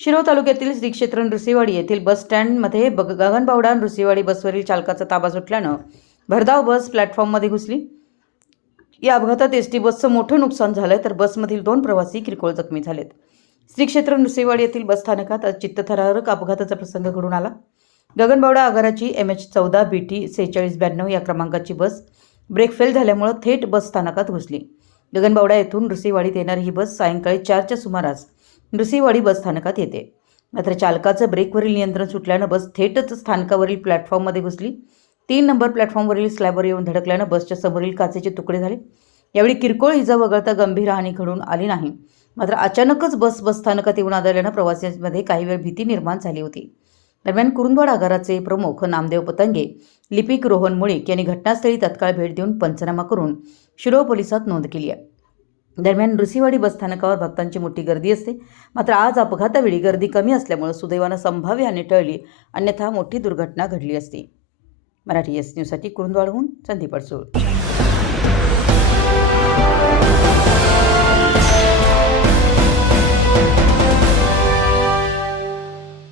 शिरोळ तालुक्यातील श्री क्षेत्र नृसिवाडी येथील बस स्टँडमध्ये बग गगनबावडा नृसिवाडी बसवरील चालकाचा ताबा सुटल्यानं भरधाव बस प्लॅटफॉर्ममध्ये घुसली. या अपघातात एस टी बसचं मोठं नुकसान झालं तर बसमधील दोन प्रवासी किरकोळ जखमी झालेत. श्री क्षेत्र नृसिवाडी येथील बस स्थानकात आज चित्तथरारक अपघाताचा प्रसंग घडून आला. गगनबावडा आगाराची एम एच चौदा बी टी सेहेचाळीस ब्याण्णव या क्रमांकाची बस ब्रेक फेल झाल्यामुळं थेट बस स्थानकात घुसली. गगनबावडा येथून नृसिवाडीत येणारी ही बस सायंकाळी चारच्या सुमारास नृसिंहवाडी बस स्थानकात येते. मात्र चालकाचं ब्रेकवरील नियंत्रण सुटल्यानं बस थेटच स्थानकावरील प्लॅटफॉर्ममध्ये घुसली. तीन नंबर प्लॅटफॉर्मवरील स्लॅबवर येऊन धडकल्यानं बसच्या समोरील काचेचे तुकडे झाले. यावेळी किरकोळ इजा वगळता गंभीर हानी घडून आली नाही. मात्र अचानकच बस बसस्थानकात येऊन आदळल्यानं प्रवाशांमध्ये काही वेळ भीती निर्माण झाली होती. दरम्यान कुरुंदवाड आगाराचे प्रमुख नामदेव पतंगे लिपिक रोहन मुळीक यांनी घटनास्थळी तत्काळ भेट देऊन पंचनामा करून शिरोळ पोलिसात नोंद केली आहे. दरम्यान नृसिंहवाडी बसस्थानकावर भक्तांची मोठी गर्दी असते. मात्र आज अपघातावेळी गर्दी कमी असल्यामुळे सुदैवानं संभाव्य हानी टळली अन्यथा मोठी दुर्घटना घडली असती. मराठी एस न्यूजसाठी कुरुंदवाडहून संदीप अडसूळ.